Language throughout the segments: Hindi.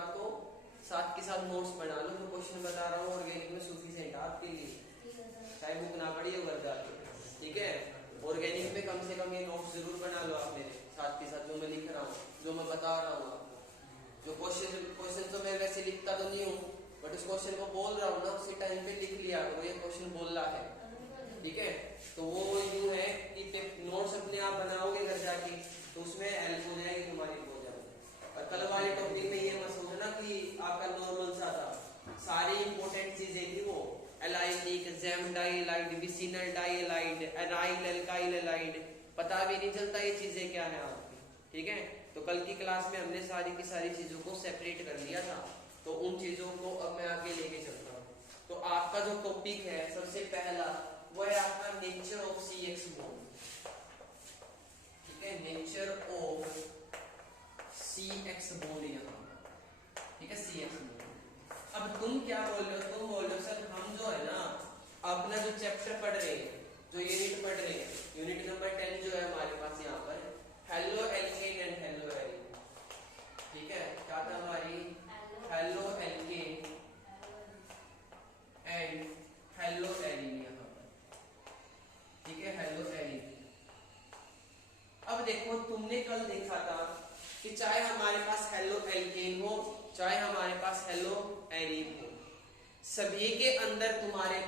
रात को साथ के साथ नोट्स बना लो। तो क्वेश्चन बता रहा हूँ ऑर्गेनिक में सफिशिएंट आपके लिए, चाहे बुक ना पढ़ी हो घर जाके, ठीक है। ऑर्गेनिक में कम से कम ये नोट्स जरूर बना लो आप मेरे साथ के साथ, जो मैं लिख रहा हूँ, जो मैं बता रहा हूँ आपको। जो क्वेश्चन तो मैं वैसे लिखता तो नहीं हूँ, बट उस क्वेश्चन को बोल रहा हूँ ना, उसी टाइम पे लिख लिया करो ये क्वेश्चन बोल रहा है, ठीक है। तो वो यूं है कि नोट्स अपने आप बनाओगे घर जाके, तो उसमें हेल्प हो जाएगी तुम्हारी बहुत ज्यादा। और कल वाले टॉपिक में ये मत सोचना कि आपका नॉर्मल सा था, सारी इंपॉर्टेंट चीजें थी वो, allylic, gem dihalide, vicinal dihalide, aryl alkyl halide, पता भी नहीं चलता ये चीजें क्या है आपकी, ठीक है। तो कल की क्लास में हमने सारी की सारी चीजों को सेपरेट कर लिया था, तो उन चीजों को अब मैं आगे लेके चलता हूँ। तो आपका जो टॉपिक है सबसे पहला वो है आपका nature of C X bond, ठीक है, nature of C X bond यहाँ, ठीक है, सी एक्स बॉन्ड। अब तुम क्या बोल रहे हो, तुम बोल रहे हो सर हम जो है ना अपना जो चैप्टर पढ़ रहे हैं, जो यूनिट पढ़ रहे हैं, यूनिट नंबर 10 जो है हमारे पास यहाँ पर halo alkane and hello arene, ठीक है, क्या था हमारी halo alkane and hello arene यहाँ पर, ठीक है, हेलो एरीन। अब देखो तुमने कल देखा था कि चाहे हमारे पास हेलो एल्केन हो, चाहे हमारे पास हेलो एरीन हो, सभी के अंदर तुम्हारे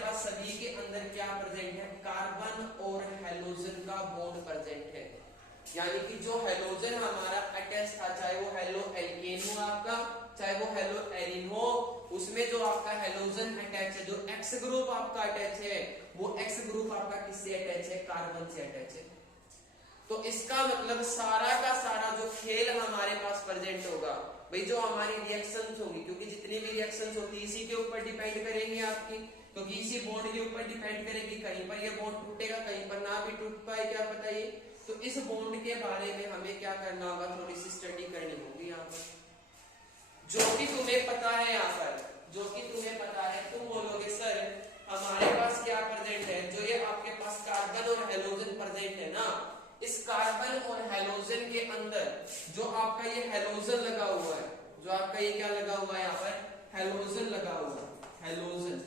पास सभी के अंदर क्या प्रेजेंट है, कार्बन और हेलोजन का बॉन्ड प्रेजेंट है। यानी कि जो हेलोजन हमारा अटैच था, चाहे वो हेलो एल्केन हो आपका, चाहे वो हेलो एरीन हो, उसमें जो आपका हेलोजन अटैच है, जो एक्स ग्रुप आपका अटैच है, वो एक्स ग्रुप आपका किससे अटैच है, कार्बन से अटैच है। तो इसका मतलब सारा का सारा जो खेल हमारे पास प्रेजेंट होगा भाई, जो हमारी रिएक्शंस होगी, क्योंकि जितनी भी रिएक्शंस होती है इसी के ऊपर डिपेंड करेंगी आपकी, क्योंकि इसी बॉन्ड के ऊपर डिपेंड करेगी, कहीं पर ये बॉन्ड टूटेगा, कहीं पर ना भी टूट पाए, क्या पता ये। तो इस बॉन्ड के बारे में हमें क्या करना होगा, थोड़ी सी स्टडी करनी होगी यहाँ पर, जो कि तुम्हें पता है यहाँ पर, जो कि तुम्हें पता है। तुम बोलोगे सर हमारे पास क्या प्रेजेंट है, जो ये आपके पास कार्बन और हेलोजन प्रेजेंट है ना, इस कार्बन और हेलोजन के अंदर जो आपका ये हेलोजन लगा हुआ है, जो आपका ये क्या लगा हुआ है यहाँ पर, हेलोजन लगा हुआ है, हेलोजन,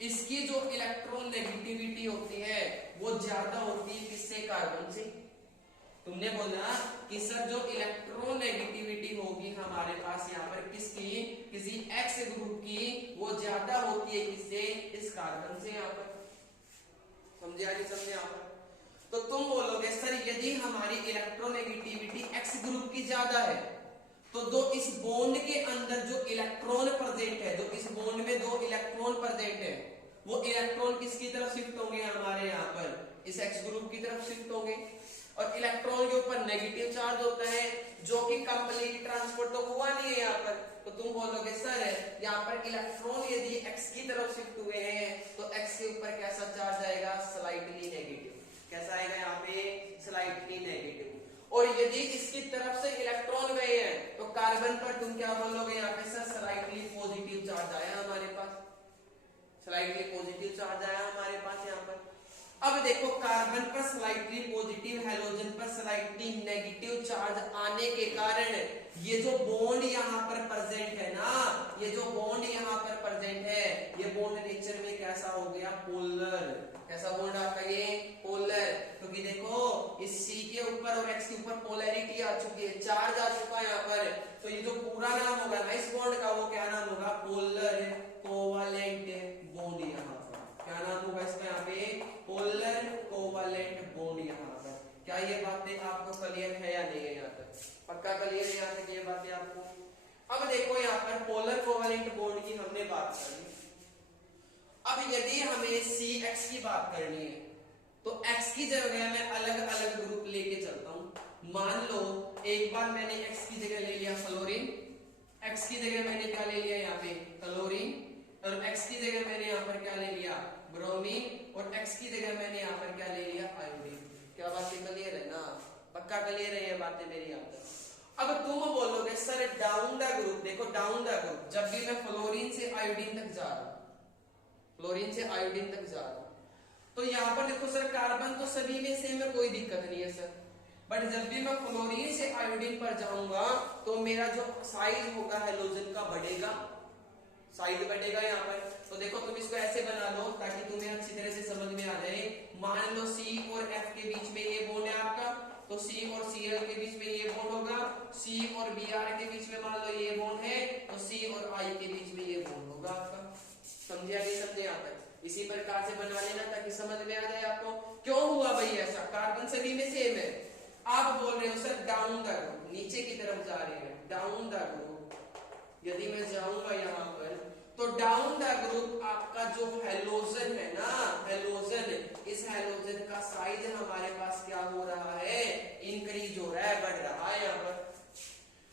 इसकी जो इलेक्ट्रॉन नेगेटिविटी होती है वो ज्यादा होती है किससे, कार्बन से। तुमने बोला कि सर जो इलेक्ट्रॉन नेगेटिविटी होगी हमारे पास यहाँ पर किसकी, किसी एक्स ग्रुप की, वो ज्यादा होती है किससे, इस कार्बन से। यहाँ पर समझे या नहीं समझे यहाँ पर? तो तुम बोलोगे सर यदि हमारी इलेक्ट्रोनेगेटिविटी एक्स ग्रुप की ज्यादा है, तो दो इस बॉन्ड के अंदर जो इलेक्ट्रॉन प्रेजेंट है, जो इस बॉन्ड में दो इलेक्ट्रॉन प्रेजेंट है, वो इलेक्ट्रॉन किसकी तरफ शिफ्ट होंगे, हमारे यहाँ पर इस एक्स ग्रुप की तरफ शिफ्ट होंगे। और इलेक्ट्रॉन के ऊपर नेगेटिव चार्ज होता है, जो कि कंप्लीट ट्रांसफर तो हुआ नहीं है यहाँ पर। तो तुम बोलोगे सर यहाँ पर इलेक्ट्रॉन यदि एक्स की तरफ शिफ्ट हुए हैं, तो एक्स के ऊपर कैसा चार्ज आएगा, स्लाइटली नेगेटिव। कैसा आएगा यहाँ पे, स्लाइटली नेगेटिव। और यदि इसकी तरफ से इलेक्ट्रॉन गए हैं, तो कार्बन पर तुम क्या बोलोगे, यहाँ पे सर स्लाइटली पॉजिटिव चार्ज आया हमारे पास, स्लाइटली पॉजिटिव चार्ज आया हमारे पास यहाँ पर। अब देखो कार्बन पर स्लाइटली पॉजिटिव, हेलोजन पर स्लाइटली नेगेटिव चार्ज आने के कारण ये जो बॉन्ड यहाँ पर प्रेजेंट है ना, ये जो बॉन्ड यहाँ पर प्रेजेंट है, ये बॉन्ड नेचर में कैसा हो गया, पोलर। कैसा बॉन्ड आपका ये, पोलर। क्योंकि देखो इस C के ऊपर और X के ऊपर पोलैरिटी आ चुकी है, चार्ज आ चुका है यहाँ पर। तो ये जो पूरा नाम होगा ना इस बॉन्ड का, वो क्या नाम होगा, पोलर कोवालेंट बॉन्ड। यहाँ पर क्या नाम होगा इसका, यहाँ पे पोलर कोवालेंट बॉन्ड। यहाँ पर क्या ये बातें आपको क्लियर है या नहीं है, यहाँ तक पक्का क्लियर है यहाँ तक ये बातें आपको। अब देखो यहाँ पर पोलर कोवालेंट बॉन्ड की हमने बात कर ली। अब यदि हमें CX की बात करनी है, तो X की जगह मैं अलग अलग ग्रुप लेके चलता हूं। मान लो एक बार मैंने X की जगह ले लिया फ्लोरीन, X की जगह मैंने क्या ले लिया यहाँ पे, क्लोरीन, और X की जगह मैंने यहाँ पर क्या ले लिया, ब्रोमीन, और X की जगह मैंने यहाँ पर क्या ले लिया, आयोडीन। क्या बातें क्लियर है ना, पक्का क्लियर है ये बातें मेरी यहाँ पर। अब तुम बोलोगे सर डाउन द ग्रुप, देखो डाउन द ग्रुप, जब भी मैं फ्लोरीन से आयोडीन तक जा रहा हूं, फ्लोरीन से आयोडीन तक जा रहा हूं, तो यहाँ पर देखो सर कार्बन तो सभी में सेम है, कोई दिक्कत नहीं है सर। बट जब भी मैं क्लोरीन से आयोडीन पर जाऊंगा तो मेरा जो साइज होगा हैलोजन का बढ़ेगा, साइज बढ़ेगा यहाँ पर। तो देखो तुम इसको ऐसे बना लो ताकि तुम्हें अच्छी तरह से समझ में आ जाए। मान लो C और F के बीच में ये बॉन्ड है आपका, तो C और Cl के बीच में ये बॉन्ड होगा। C और Br के बीच में मान लो ये बॉन्ड है, तो C और I के बीच में ये बॉन्ड होगा आपका। समझे आगे समझे यहाँ तक? इसी प्रकार से बना लेना ताकि समझ में आ जाए आपको। क्यों हुआ भाई ऐसा? कार्बन सभी में सेम है। आप बोल रहे हो सर डाउन द ग्रुप, नीचे की तरफ जा रहे हैं, डाउन द ग्रुप। यदि मैं जाऊंगा यहाँ पर तो डाउन द ग्रुप आपका जो हैलोजन है ना, हैलोजन, इस हैलोजन का साइज हमारे पास क्या हो रहा है? इंक्रीज हो रहा है, बढ़ रहा है यहाँ पर।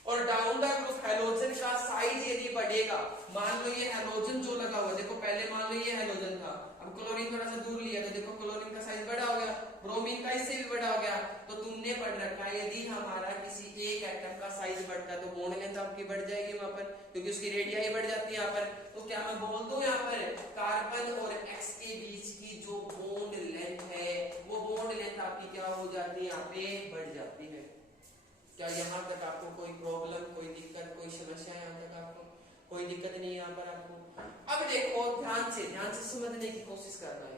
और डाउन द ग्रुप हैलोजन का साइज यदि बढ़ेगा, मान लो ये हैलोजन जो लगा हुआ है, देखो पहले मान लो ये हैलोजन था, अब क्लोरीन थोड़ा सा दूर लिया तो देखो क्लोरीन का साइज बड़ा हो गया, ब्रोमीन का इससे भी बड़ा हो गया। तो तुमने पढ़ रखा है यदि हमारा किसी एक एटम का साइज बढ़ता है तो बॉन्ड लेंथ आपकी बढ़ जाएगी वहां पर, क्योंकि उसकी रेडियाई बढ़ जाती है यहाँ पर। तो क्या मैं बोल दूं यहाँ पर कार्बन और एक्स के बीच की जो बॉन्ड लेंथ है वो बॉन्ड लेंथ आपकी क्या हो जाती है? यहाँ पे बढ़ जाती है। क्या यहाँ तक आपको कोई प्रॉब्लम, कोई दिक्कत, कोई समस्या? यहाँ तक आपको कोई दिक्कत नहीं है यहाँ पर आपको? अब देखो ध्यान से समझने की कोशिश करना है।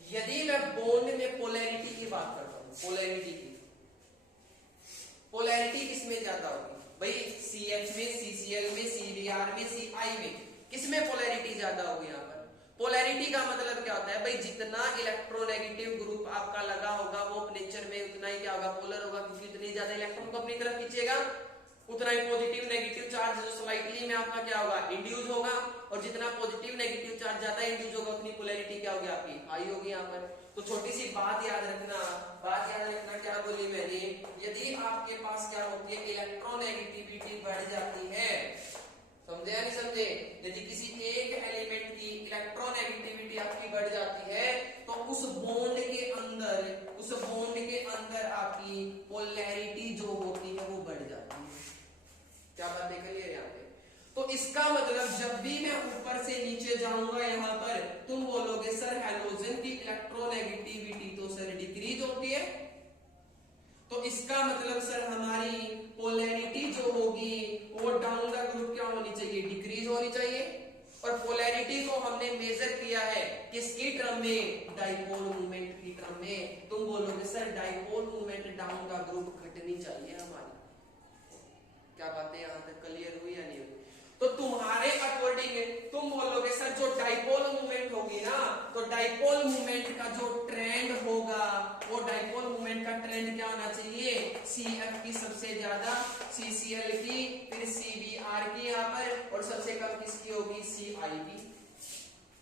यदि मैं बॉन्ड में पोलैरिटी की बात करता हूँ, पोलैरिटी की, पोलैरिटी किसमें ज्यादा होगी भाई? CH में, CCl में, CBr में, Ci में, किसमें पोलैरिटी ज्यादा होगी? यहाँ पर पोलैरिटी का मतलब क्या होता है भाई? जितना इलेक्ट्रोनेगेटिव ग्रुप आपका लगा होगा वो नेचर में उतना ही क्या होगा? पोलर होगा, क्योंकि उतनी ज्यादा इलेक्ट्रॉन को अपनी तरफ खींचेगा, उतना ही पॉजिटिव नेगेटिव चार्ज जो स्लाइटली में आपका क्या होगा? इंड्यूस होगा। और जितना पॉजिटिव नेगेटिव चार्ज ज्यादा इंड्यूस होगा उतनी पोलैरिटी क्या होगी आपकी? हाई होगी यहाँ पर। तो छोटी सी बात याद रखना, क्या बोली मैंने? यदि आपके पास क्या होती है? इलेक्ट्रोनेगेटिविटी बढ़ जाती है, समझे या नहीं समझे? यदि किसी एक एलिमेंट की इलेक्ट्रोनेगेटिविटी आपकी बढ़ जाती है तो उस बॉन्ड के अंदर आपकी पोलैरिटी जो होती है वो बढ़ जाती है। क्या बात देख लिया यहाँ पे? तो इसका मतलब जब भी मैं ऊपर से नीचे जाऊंगा यहाँ पर, तुम बोलोगे सर हैलोजन की इलेक्ट्रोनेगेटिविटी तो सर डिक्रीज होती है, तो इसका मतलब सर हमारी पोलैरिटी जो होगी वो डाउन द ग्रुप क्या होनी चाहिए? डिक्रीज होनी चाहिए। और पोलैरिटी को हमने मेजर किया है किसकी टर्म में? डाइपोल मूवमेंट की टर्म में। तुम बोलोगे sir dipole movement down the group घटनी चाहिए हमारी। क्या बातें यहां तक क्लियर हुई या नहीं हुई? तो तुम्हारे अकॉर्डिंग तुम बोलोगे सर जो डाइपोल मूवमेंट होगी ना, तो डाइपोल मूवमेंट का जो ट्रेंड होगा वो डाइपोल मूवमेंट का ट्रेंड क्या होना चाहिए? CF की सबसे ज्यादा, CCl की, फिर CBr की यहाँ पर, और सबसे कम किसकी होगी? Ci की।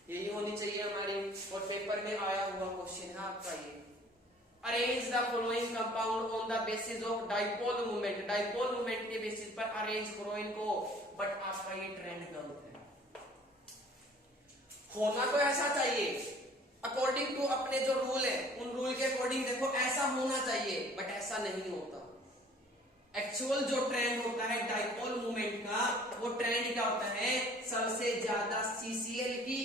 यही होनी चाहिए हमारी। और पेपर में आया हुआ क्वेश्चन है आपका ये, arrange the following compound on the basis of dipole movement. Dipole movement के बेसिस पर अरेंज करो इनको, बट आपका ये ट्रेंड गलत है। होना तो ऐसा चाहिए अकॉर्डिंग टू अपने जो रूल है, उन रूल के अकॉर्डिंग देखो ऐसा होना चाहिए, बट ऐसा नहीं होता। एक्चुअल जो ट्रेंड होता है डाइपोल मूवमेंट का, वो ट्रेंड क्या होता है? सबसे ज्यादा CCl की,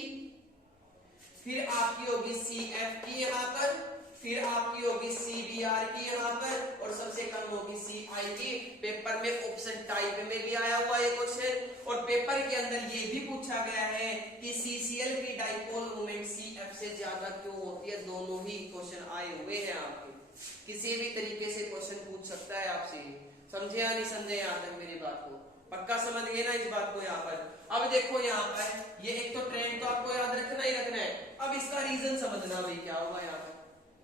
फिर आपकी होगी CF की यहाँ पर, फिर आपकी होगी CBr की यहाँ पर, और सबसे कम होगी Ci की। पेपर में ऑप्शन टाइप में भी आया हुआ है क्वेश्चन, और पेपर के अंदर ये भी पूछा गया है कि CCl की डाइपोल मूवमेंट CF से ज्यादा क्यों होती है। दोनों ही क्वेश्चन आए हुए हैं आपके, किसी भी तरीके से क्वेश्चन पूछ सकता है आपसे। समझे या नहीं समझे यहाँ तक मेरी बात को? पक्का समझ गए ना इस बात को यहाँ पर? अब देखो यहाँ पर ये एक तो ट्रेंड तो आपको याद रखना ही रखना है। अब इसका रीजन समझना भाई क्या होगा यहाँ पर।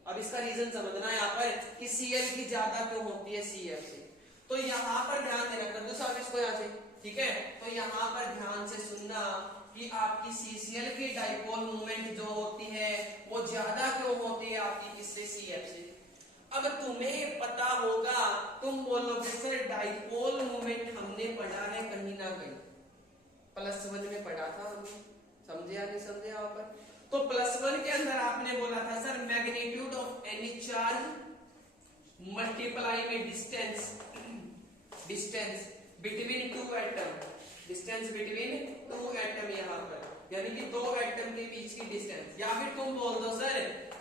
अब इसका रीजन समझना यहाँ पर कि Cl की ज्यादा क्यों होती है CF से। तो यहाँ पर ध्यान देना, कर दो साहब इसको यहाँ से, ठीक है? तो यहाँ पर ध्यान से सुनना कि आपकी CCl की डाइपोल मूवमेंट जो होती है वो ज्यादा क्यों होती है आपकी किससे? CF से। अब तुम्हें पता होगा, तुम बोलोगे सर डाइपोल मूवमेंट हमने पढ़ा है कहीं ना कहीं, +1 में पढ़ा था हमने। समझे या नहीं समझे यहाँ पर? तो +1 के अंदर आपने बोला था sir magnitude of any charge multiply में distance between two atom, distance between two atom यहाँ पर, यानी कि दो एटम के बीच की डिस्टेंस। या फिर तुम बोल दो सर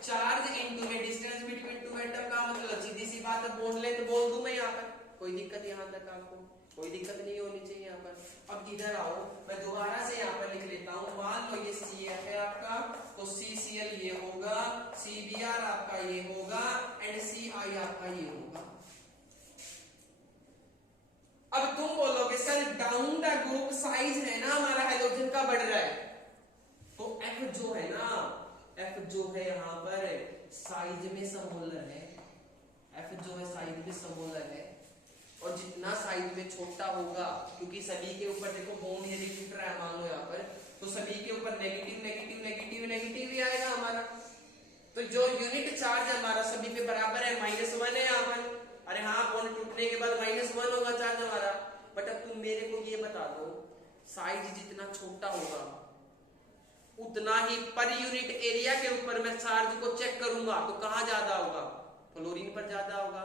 चार्ज इनटू में डिस्टेंस बिटवीन टू एटम का मतलब सीधी सी बात है बॉन्ड लेंथ बोल दूं मैं यहाँ पर, कोई दिक्कत यहाँ तक आपको कोई दिक्कत नहीं होनी चाहिए यहाँ पर। अब इधर आओ, मैं दोबारा से यहाँ पर लिख लेता हूँ। मान लो ये CF है आपका, तो CCl ये होगा, CBr आपका ये होगा एंड CI आपका ये होगा। अब तुम बोलोगे sir down the group size है ना हमारा हाइड्रोजन का बढ़ रहा है, तो F जो है ना, F जो है यहाँ पर साइज में समोलर है, F जो है साइज में समोलर है, और जितना साइज में छोटा होगा, क्योंकि सभी के ऊपर देखो बॉन्ड यदि टूट रहा है मान लो यहाँ पर, तो सभी के ऊपर नेगेटिव नेगेटिव नेगेटिव नेगेटिव ही आएगा हमारा। तो जो यूनिट चार्ज हमारा सभी पे बराबर है -1 है यहाँ पर। अरे हाँ, बॉन्ड टूटने के बाद -1 होगा चार्ज हमारा। बट अब तुम मेरे को ये बता दो, साइज जितना छोटा होगा उतना ही पर यूनिट एरिया के ऊपर मैं चार्ज को चेक करूंगा तो कहां ज्यादा होगा, फ्लोरीन पर ज्यादा होगा।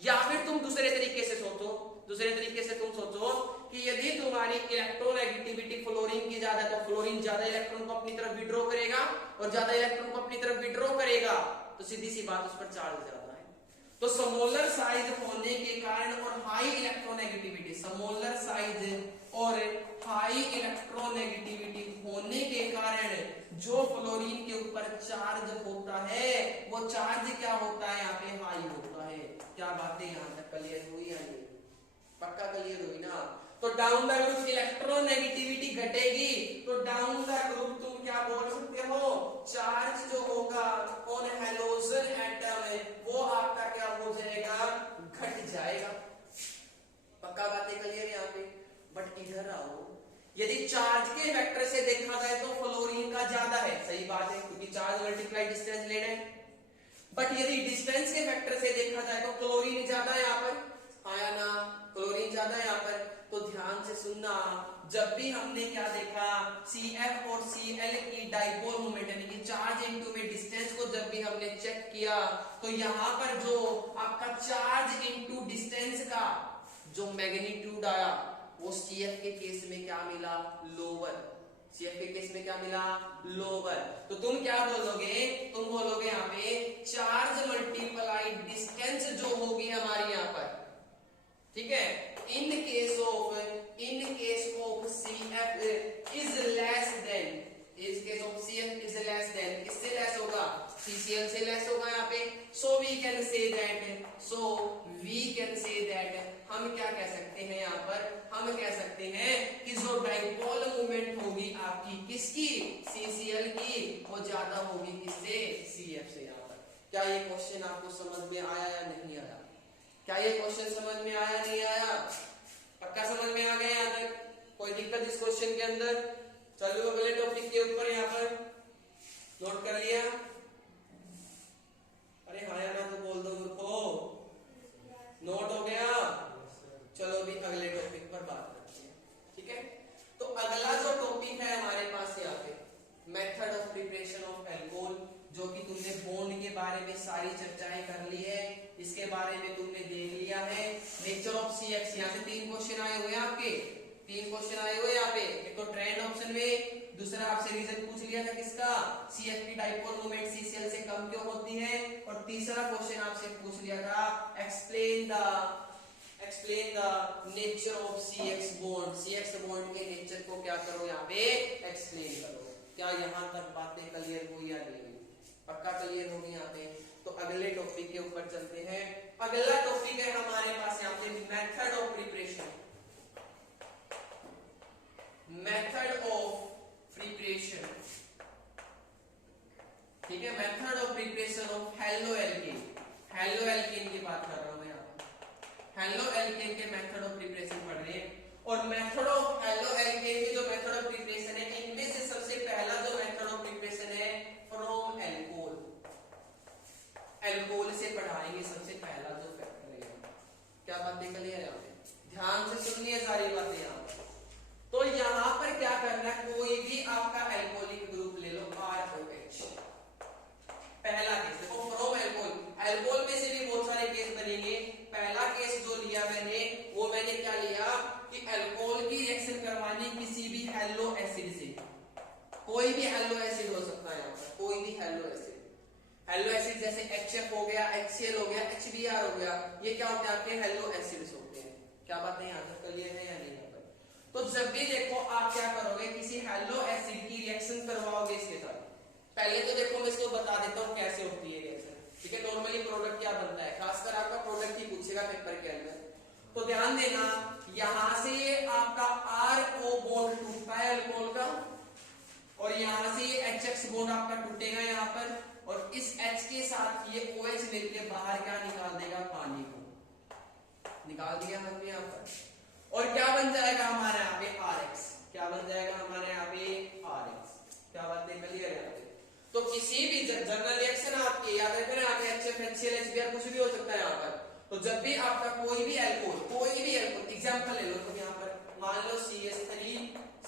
या फिर तुम दूसरे तरीके से सोचो, दूसरे तरीके से तुम सोचो कि यदि तुम्हारी इलेक्ट्रोनेगेटिविटी फ्लोरीन की ज्यादा है तो फ्लोरीन ज्यादा इलेक्ट्रॉन को अपनी तरफ विड्रॉ करेगा, और ज्यादा इलेक्ट्रॉन को अपनी तरफ विड्रॉ करेगा तो सीधी सी बात उस पर चार्ज ज्यादा है। तो समोलर साइज होने के कारण और हाई इलेक्ट्रोनेगेटिविटी, समोलर साइज और हाई इलेक्ट्रोनेगेटिविटी होने के कारण जो फ्लोरीन के ऊपर चार्ज होता है वो चार्ज क्या होता है यहाँ पे, हाई होता है। क्या बातें यहाँ तक क्लियर हुई या नहीं? पक्का क्लियर हुई ना? तो डाउन द ग्रुप इलेक्ट्रोनेगेटिविटी घटेगी, तो डाउन द ग्रुप तुम क्या बोल सकते हो, चार्ज जो होगा ऑन हैलोजन एटम वो आपका क्या हो जाएगा, घट जाएगा। पक्का बातें क्लियर यहाँ पे? बट इधर आओ, यदि चार्ज के वेक्टर से देखा जाए तो फ्लोरीन का ज्यादा है, सही बात है क्योंकि चार्ज मल्टीप्लाई डिस्टेंस लेना है। बट यदि डिस्टेंस के फैक्टर से देखा जाए तो क्लोरीन ज्यादा है यहाँ पर, आया ना, क्लोरीन ज्यादा है यहाँ पर। तो ध्यान से सुनना, जब भी हमने क्या देखा, CF और Cl की डाइपोल मोमेंट यानी कि चार्ज इनटू में डिस्टेंस को जब भी हमने चेक किया तो यहाँ पर जो आपका चार्ज इनटू डिस्टेंस का जो मैग्नीट्यूड आया वो CF के केस में क्या मिला, लोअर। CF के केस में क्या मिला, लोअर। तो तुम क्या बोलोगे, तुम बोलोगे यहाँ पे चार्ज मल्टीप्लाई डिस्टेंस जो होगी हमारी यहाँ पर, ठीक है, in case of CF is less than, इस case of CF is less than, किससे लेस होगा, CCl से लेस होगा यहाँ पे। So we can say that, हम क्या कह सकते हैं यहाँ पर, हम कह सकते हैं कि जो डाइपोल मूवमेंट होगी आपकी किसकी, CCl की, वो ज्यादा होगी किससे, CF से। यहाँ पर क्या ये क्वेश्चन आपको समझ में आया या नहीं आया? क्या ये क्वेश्चन समझ में आया नहीं आया? पक्का समझ में आ गया यहाँ तक? कोई दिक्कत इस क्वेश्चन के अंदर? चलो अगले टॉपिक के ऊपर यहाँ पर नोट कर लिया? अरे हाँ या ना तो बोल दो मूर्खो, नोट हो गया? चलो अभी अगले टॉपिक पर बात करते हैं, ठीक है। तो अगला जो टॉपिक है हमारे पास यहाँ पे, method of preparation of alcohol, जो कि तुमने बॉन्ड के बारे में सारी चर्चाएं कर ली है, इसके बारे में तुमने देख लिया है। नेचर ऑफ CX, यहाँ से 3 क्वेश्चन आए हुए हैं आपके, 3 क्वेश्चन आए हुए यहाँ पे। एक तो ट्रेंड ऑप्शन में, दूसरा आपसे रीजन पूछ लिया था किसका, CF की डाइपोल मोमेंट CCl से कम क्यों होती है, और तीसरा क्वेश्चन आपसे पूछ लिया था explain the nature of CX bond, CX bond के नेचर को क्या करो यहाँ पे एक्सप्लेन करो। क्या यहाँ तक बातें क्लियर हुई या नहीं? पक्का क्लियर होगी यहाँ पे? तो अगले टॉपिक के ऊपर चलते हैं। अगला टॉपिक है हमारे पास यहाँ पे method of preparation, method of preparation, ठीक है, method of preparation of halo alkane, halo alkane की बात कर रहा हूं मैं यहाँ पे। हेलो एल्केन के मेथड ऑफ प्रिपरेशन पढ़ रहे हैं, और मेथड ऑफ हेलो एल्केन के जो मेथड ऑफ प्रिपरेशन है इनमें से सबसे पहला जो मेथड ऑफ प्रिपरेशन है फ्रॉम एल्कोहल, एल्कोहल से पढ़ाएंगे सबसे पहला जो फैक्टर है। क्या बातें क्लियर है यहाँ पे? ध्यान से सुनिए सारी बातें यहाँ पर। तो यहाँ पर क्या करना है, कोई भी आपका एल्कोहलिक ग्रुप ले लो, ROH, पहला केस देखो फ्रॉम एल्कोहल, एल्कोहल में से भी बहुत सारे केस बनेंगे। पहला केस जो लिया वो मैंने क्या लिया कि एल्कोहल की रिएक्शन करवानी किसी भी हेलो एसिड से, कोई भी हेलो एसिड हो सकता है यहाँ पर, कोई भी हेलो एसिड। हेलो एसिड जैसे HF हो गया, HCl हो गया, HBr हो गया, ये क्या होते हैं आपके हेलो एसिड्स होते हैं। क्या बात है, यहाँ तक क्लियर है या नहीं? यहाँ पर तो जब भी देखो आप क्या करोगे, किसी हेलो एसिड की रिएक्शन करवाओगे इसके साथ, पहले तो देखो मैं इसको बता देता हूँ कैसे होती है रिएक्शन, ठीक है। नॉर्मली प्रोडक्ट क्या बनता है, खासकर आपका प्रोडक्ट ही पूछेगा पेपर के अंदर, तो ध्यान देना यहां से आपका RO बॉन्ड टूटता है अल्कोहल का, और यहां से ये HX बॉन्ड आपका टूटेगा यहाँ पर, और इस H के साथ ये OH मिलकर बाहर क्या निकाल देगा, पानी को निकाल दिया हमने यहाँ पर, और क्या बन जाएगा हमारे यहाँ पे RX, क्या बन जाएगा हमारे यहाँ पे RX। क्या बात है, क्लियर है? तो किसी भी जनरल रिएक्शन आपकी याद रखना, यहाँ पे HF, HCl, HBr कुछ भी हो सकता है यहाँ पर, तो जब भी आपका कोई भी अल्कोहल एग्जांपल ले लो, तो यहाँ पर मान लो CH3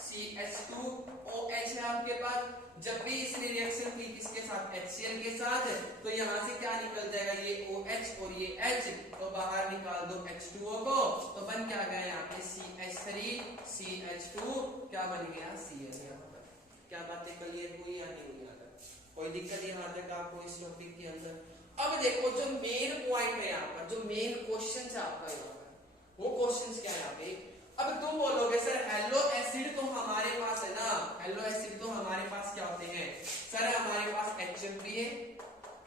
CH2OH है आपके पास, जब भी इसने रिएक्शन की किसके साथ, HCl के साथ, तो यहाँ से क्या निकल जाएगा, ये OH और ये H, तो बाहर निकाल दो H2O को, तो बन क्या गया यहाँ पे CH3 CH2, क्या बन गया Cl यहाँ पर। क्या बातें क्लियर हुई या नहीं हुई? यहाँ तक कोई दिक्कत यहाँ तक आपको इस टॉपिक के अंदर? अब देखो जो मेन पॉइंट है यहाँ पर, जो मेन क्वेश्चन है आपका यहाँ पर, वो क्वेश्चन क्या है यहाँ पे। अब तुम बोलोगे सर हेलो एसिड तो हमारे पास है ना, हेलो एसिड तो हमारे पास क्या होते हैं सर, हमारे पास HF भी है,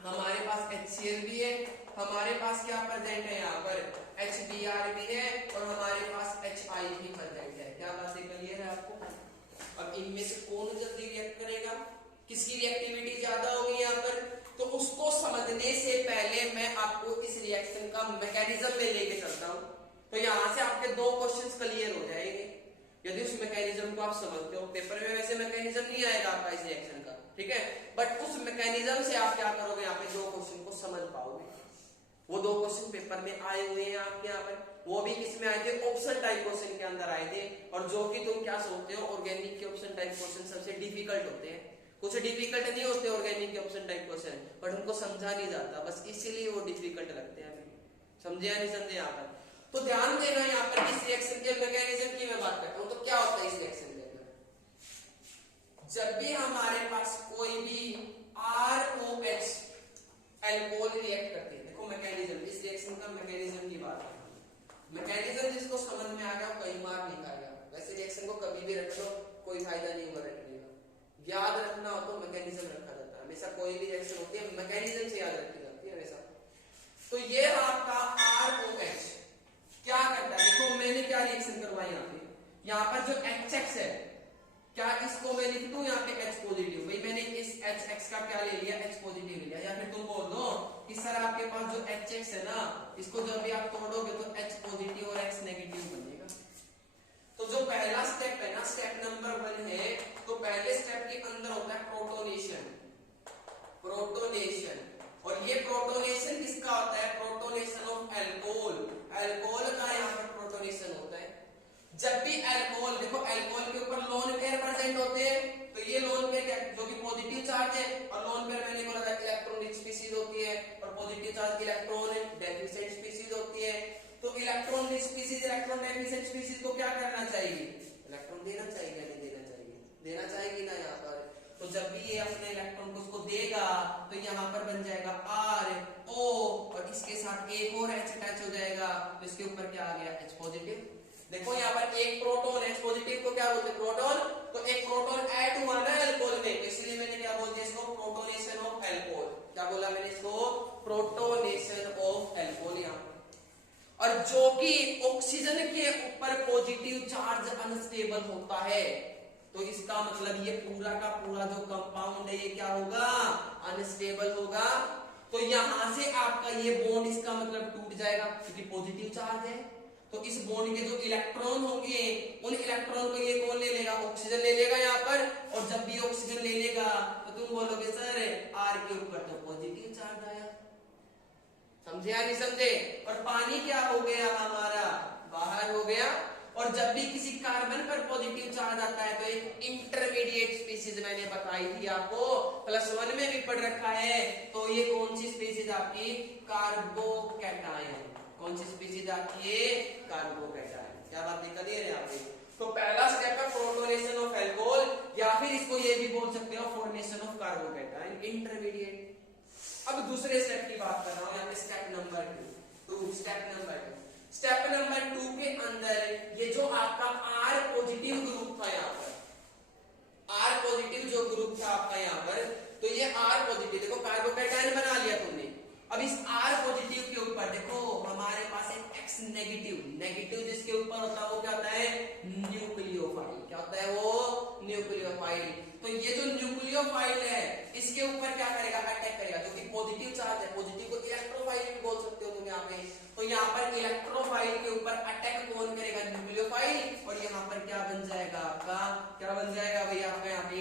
हमारे पास HCl भी है, हमारे पास क्या प्रेजेंट है यहाँ पर HBr भी है, और हमारे पास HI भी प्रेजेंट है। क्या बात क्लियर है आपको? अब इनमें से कौन जल्दी रिएक्ट करेगा, किसकी रिएक्टिविटी ज्यादा होगी यहाँ पर, तो उसको समझने से पहले मैं आपको इस रिएक्शन का मैकेनिज्म में लेके चलता हूँ। तो यहाँ से आपके दो क्वेश्चंस क्लियर हो जाएंगे यदि उस मैकेनिज्म को आप समझते हो। पेपर में वैसे मैकेनिज्म नहीं आएगा आपका इस रिएक्शन का, ठीक है, बट उस मैकेनिज्म से आप क्या करोगे, यहाँ पे दो क्वेश्चन को समझ पाओगे। वो दो क्वेश्चन पेपर में आए हुए हैं आपके यहाँ पर, वो भी किसमें आए थे, ऑप्शन टाइप क्वेश्चन के अंदर आए थे, और जो कि तुम क्या सोचते हो ऑर्गेनिक के ऑप्शन टाइप क्वेश्चन सबसे डिफिकल्ट होते हैं। कुछ डिफिकल्ट नहीं होते ऑर्गेनिक के ऑप्शन टाइप क्वेश्चन, बट उनको समझा नहीं जाता, बस इसीलिए वो डिफिकल्ट लगते हैं। समझे या नहीं समझे यहाँ पर? तो ध्यान देना यहाँ पर इस रिएक्शन के मैकेनिज्म की मैं बात करता हूँ। तो क्या होता है इस रिएक्शन के अंदर, जब भी हमारे पास कोई भी ROH अल्कोहल रिएक्ट करते हैं, देखो मैकेनिज्म, इस रिएक्शन का मैकेनिज्म की बात है। मैकेनिज्म जिसको समझ में आ गया कई बार नहीं आएगा, वैसे रिएक्शन को कभी भी रख लो कोई फायदा नहीं होगा रखने का, याद रखना हो तो मैकेनिज्म रखा जाता है हमेशा। कोई भी रिएक्शन होती है मैकेनिज्म से याद रखी जाती है हमेशा। तो ये आपका ROH क्या करता है, देखो मैंने क्या रिएक्शन करवाई यहाँ पर जो HX है, क्या इसको मैं लिख दूं यहाँ पे H पॉजिटिव, भाई मैंने इस HX का क्या ले लिया, H पॉजिटिव ले लिया, या फिर तुम बोल दो कि सर आपके पास जो HX है ना, इसको जब भी आप तोड़ोगे तो H पॉजिटिव और X नेगेटिव बनेगा। तो जो पहला स्टेप है ना, स्टेप नंबर 1 है, तो पहले स्टेप के अंदर होता है प्रोटोनेशन, प्रोटोनेशन, और ये प्रोटोनेशन किसका होता है, प्रोटोनेशन ऑफ अल्कोहल, अल्कोहल का यहाँ पर प्रोटोनेशन होता है। जब भी अल्कोहल, देखो अल्कोहल के ऊपर लोन पेयर प्रेजेंट होते हैं, तो ये लोन पेयर जो कि पॉजिटिव चार्ज है, और लोन पेयर मैंने बोला था इलेक्ट्रॉन रिच स्पीशीज होती है, और positive charge electron deficient species होती है। तो electron rich species, electron deficient species को क्या करना चाहिए, इलेक्ट्रॉन देना चाहिए या नहीं देना चाहिए, देना चाहिए ना यहाँ पर। तो जब भी ये अपने इलेक्ट्रॉन को उसको देगा तो यहाँ पर बन जाएगा RO, और इसके साथ एक और H अटैच हो जाएगा, तो इसके ऊपर क्या आ गया, H पॉजिटिव। देखो यहाँ पर एक प्रोटॉन, H पॉजिटिव को क्या बोलते हैं, प्रोटॉन, तो एक प्रोटॉन ऐड हुआ ना अल्कोहल में, इसलिए मैंने क्या बोल दिया इसको, प्रोटोनेशन ऑफ अल्कोहल। क्या बोला मैंने इसको, प्रोटोनेशन ऑफ अल्कोहल यहाँ पर। और जो कि ऑक्सीजन के ऊपर पॉजिटिव चार्ज अनस्टेबल होता है, तो इसका मतलब ये पूरा का पूरा जो कंपाउंड है ये क्या होगा, अनस्टेबल होगा। तो यहां से आपका ये बॉन्ड इसका मतलब टूट जाएगा क्योंकि पॉजिटिव चार्ज है। तो इस बॉन्ड के जो इलेक्ट्रॉन होंगे उन इलेक्ट्रॉन को ये कौन ले लेगा, ऑक्सीजन ले लेगा यहाँ पर, और जब भी ऑक्सीजन ले लेगा तो तुम बोलोगे सर R के ऊपर तो पॉजिटिव चार्ज आया। समझे या नहीं समझे? और पानी क्या हो गया हमारा, बाहर हो गया। और जब भी किसी कार्बन पर पॉजिटिव चार्ज आता है तो एक इंटरमीडिएट स्पीशीज मैंने बताई थी आपको, +1 में भी पढ़ रखा है, तो ये कौन सी स्पीशीज आपकी, कार्बोकैटायन। कौन सी स्पीशीज आपकी है, कार्बोकैटायन। क्या बात क्लियर है आपकी? तो पहला स्टेप है प्रोटोनेशन ऑफ अल्कोहल, या फिर इसको ये भी बोल सकते हो फॉर्मेशन ऑफ कार्बोकैटायन, इंटरमीडिएट। अब दूसरे स्टेप की बात कर रहा हूं, यहाँ पे स्टेप नंबर 2, स्टेप नंबर 2 के अंदर ये जो आपका R पॉजिटिव ग्रुप था, यहाँ पर R पॉजिटिव जो ग्रुप था आपका यहाँ पर, तो ये R पॉजिटिव देखो कार्बोकेटायन बना लिया तुमने। अब इस R पॉजिटिव के ऊपर देखो हमारे पास एक X नेगेटिव जिसके ऊपर होता है वो क्या होता है, न्यूक्लियोफाइल। क्या होता है वो, न्यूक्लियोफाइल। तो ये जो न्यूक्लियोफाइल है इसके ऊपर क्या करेगा, अटैक करेगा, जो कि पॉजिटिव चार्ज है। पॉजिटिव को इलेक्ट्रोफाइल भी बोल सकते हो तुम यहाँ पे। तो यहाँ पर इलेक्ट्रोफाइल के ऊपर अटैक कौन करेगा, न्यूक्लियोफाइल। और यहाँ पर क्या बन जाएगा आपका, क्या बन जाएगा भाई आपका यहाँ पे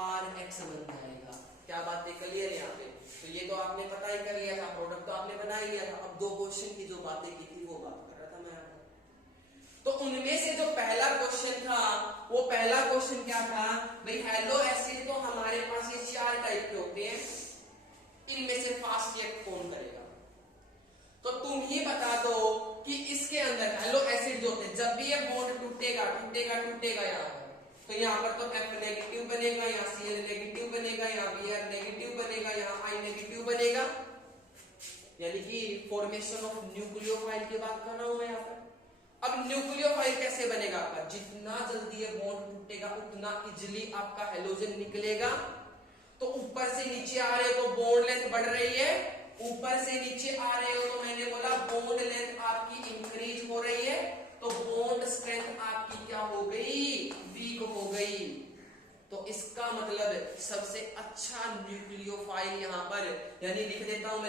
RX बन जाएगा। क्या बात है, क्लियर है यहाँ पे। तो ये तो आपने पता ही कर लिया था, प्रोडक्ट तो आपने बना ही लिया था। अब 2 क्वेश्चन की जो बातें की थी वो बात कर रहा था मैं। तो उनमें से जो पहला क्वेश्चन था, वो पहला क्वेश्चन क्या था भाई, हेलो एसिड तो हमारे पास ये 4 टाइप के होते हैं, इनमें से फास्ट रिएक्ट कौन करेगा। तो तुम ही बता दो कि इसके अंदर हेलो एसिड जो होते हैं, जब भी ये बॉन्ड टूटेगा यहाँ पर, तो यहाँ पर तो F नेगेटिव बनेगा, यहाँ Cl नेगेटिव बनेगा, यहाँ Br नेगेटिव बनेगा, यहाँ I नेगेटिव बनेगा। यानी कि फॉर्मेशन ऑफ न्यूक्लियोफाइल की बात कर रहा हूं मैं यहाँ पर। अब न्यूक्लियोफाइल कैसे बनेगा आपका, जितना जल्दी ये बॉन्ड टूटेगा उतना इजिली आपका हेलोजन निकलेगा। तो ऊपर से नीचे आ रहे हो तो बॉन्ड लेंथ बढ़ रही है, ऊपर से नीचे आ रहे हो तो मैंने बोला बॉन्ड लेंथ आपकी इंक्रीज हो रही है, तो बॉन्ड स्ट्रेंथ आपकी क्या हो गई, वीक हो गई। तो इसका मतलब सबसे अच्छा न्यूक्लियोफाइल यहाँ पर, यानी लिख देता हूं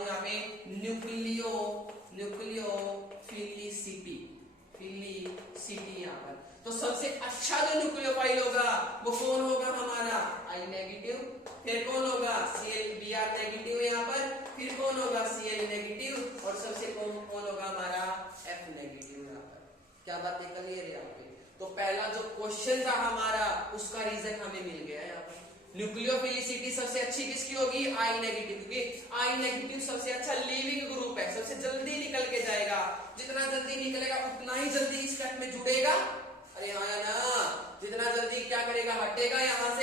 यहाँ पे न्यूक्लियोफिलिसिटी यहाँ पर। तो सबसे अच्छा जो न्यूक्लियोफाइल होगा वो कौन होगा हमारा, I नेगेटिव। फिर कौन होगा, Br नेगेटिव यहाँ पर। फिर कौन होगा, Cl नेगेटिव। और सबसे कौन होगा हमारा F नेगेटिव यहाँ पर। क्या बात है, क्लियर है यहाँ पे। तो पहला जो क्वेश्चन था हमारा उसका रीजन हमें मिल गया यहाँ पर। न्यूक्लियोफिलिसिटी सबसे अच्छी किसकी होगी, I नेगेटिव, क्योंकि I नेगेटिव सबसे अच्छा लीविंग ग्रुप है, सबसे जल्दी निकल के जाएगा। जितना जल्दी निकलेगा उतना ही जल्दी इस स्टेप में जुड़ेगा। अरे हाँ ना, जितना जल्दी क्या करेगा, हटेगा यहाँ